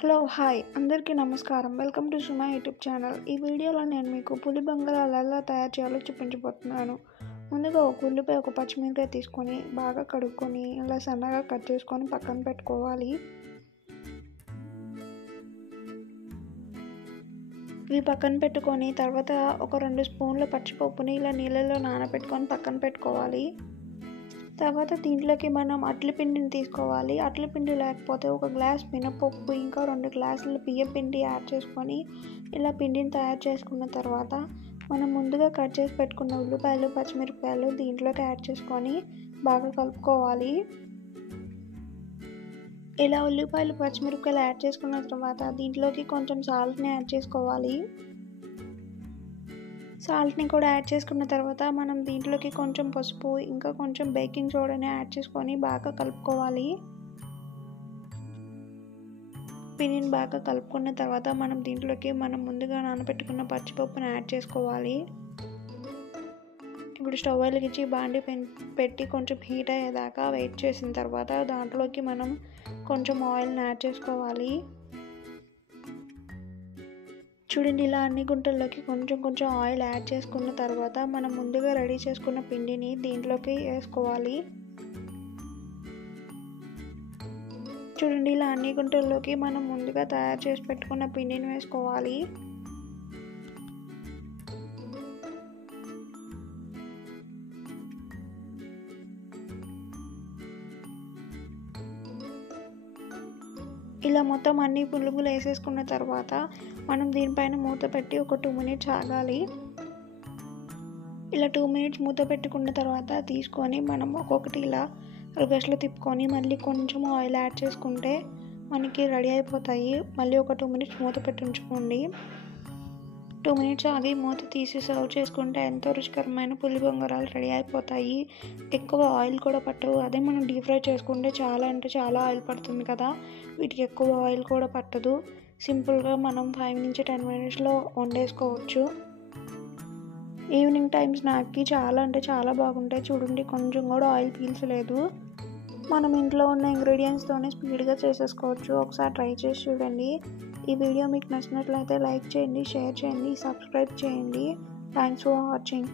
Hello hi అందరికీ నమస్కారం. Welcome to Suma YouTube channel. ఈ వీడియోలో నేను మీకు పులి బంగాళాలు ఎలా తయారు చేయాలో చూపించబోతున్నాను. ముందుగా ఒక ఉల్లిపాయ, ఒక పచ్చిమిరపకాయ తీసుకొని బాగా కడుక్కొని ఇలా సన్నగా కట్ చేసుకొని పక్కన పెట్టుకోవాలి. ఇవి పక్కన పెట్టుకొని తర్వాత ఒక 2 స్పూన్ల పచ్చిపప్పుని ఇలా నీళ్ళలో నానబెట్టుకొని పక్కన పెట్టుకోవాలి. తర్వాత దీంట్లోకి మనం అట్ల పిండిని తీసుకోవాలి. అట్ల పిండి లేకపోతే ఒక గ్లాస్ మినపప్పు ఇంకా 2 గ్లాసుల బియ్యం పిండి యాడ్ చేసుకొని ఇలా పిండిని తయారు చేసుకున్న తర్వాత మనం ముందుగా కట్ చేసి పెట్టుకున్న ఉల్లిపాయలు, పచ్చిమిరపకాయలు దీంట్లోకి యాడ్ చేసుకొని బాగా కలుపుకోవాలి. ఇలా ఉల్లిపాయలు, పచ్చిమిరపకాయలు యాడ్ చేసుకున్న తర్వాత దీంట్లోకి కొంచెం సాల్ట్ని యాడ్ చేసుకోవాలి. సాల్ట్ని కూడా యాడ్ చేసుకున్న తర్వాత మనం దీంట్లోకి కొంచెం పసుపు ఇంకా కొంచెం బేకింగ్ సోడాని యాడ్ చేసుకొని బాగా కలుపుకోవాలి. పిండిని బాగా కలుపుకున్న తర్వాత మనం దీంట్లోకి ముందుగా నానబెట్టుకున్న పచ్చిపప్పుని యాడ్ చేసుకోవాలి. ఇప్పుడు స్టవ్ వెలిగించి బాండి పెట్టి కొంచెం హీట్ అయ్యేదాకా వెయిట్ చేసిన తర్వాత దాంట్లోకి మనం కొంచెం ఆయిల్ని యాడ్ చేసుకోవాలి. చూడండి, ఇలా అన్ని గుంటల్లోకి కొంచెం ఆయిల్ యాడ్ చేసుకున్న తర్వాత మనం ముందుగా రెడీ చేసుకున్న పిండిని దీంట్లోకి వేసుకోవాలి. చూడండి, ఇలా అన్ని గుంటల్లోకి మనం ముందుగా తయారు చేసి పెట్టుకున్న పిండిని వేసుకోవాలి. ఇలా మొత్తం అన్ని పునుగులు వేసేసుకున్న తర్వాత మనం దీనిపైన మూత పెట్టి ఒక 2 మినిట్స్ ఆగాలి. ఇలా 2 మినిట్స్ మూత పెట్టుకున్న తర్వాత తీసుకొని మనం ఒక్కొక్కటి ఇలా రివర్స్లో తిప్పుకొని మళ్ళీ కొంచెం ఆయిల్ యాడ్ చేసుకుంటే మనకి రెడీ అయిపోతాయి. మళ్ళీ ఒక 2 మినిట్స్ మూత పెట్టి ఉంచుకోండి. 2 మినిట్స్ ఆగి మూత తీసి సర్వ్ చేసుకుంటే ఎంతో రుచికరమైన పులి బొంగరాలు రెడీ అయిపోతాయి. ఎక్కువ ఆయిల్ కూడా పట్టవు. అదే మనం డీప్ ఫ్రై చేసుకుంటే చాలా ఆయిల్ పడుతుంది కదా, వీటికి ఎక్కువ ఆయిల్ కూడా పట్టదు. సింపుల్గా మనం 5 నుంచి 10 మినిట్స్లో వండేసుకోవచ్చు. ఈవినింగ్ టైం స్నాక్కి చాలా బాగుంటాయి. చూడండి, కొంచెం కూడా ఆయిల్ పీల్చలేదు. మనం ఇంట్లో ఉన్న ఇంగ్రీడియంట్స్తోనే స్పీడ్గా చేసేసుకోవచ్చు. ఒకసారి ట్రై చేసి చూడండి. ఈ వీడియో మీకు నచ్చినట్లయితే లైక్ చేయండి, షేర్ చేయండి, సబ్స్క్రైబ్ చేయండి. Thanks for watching.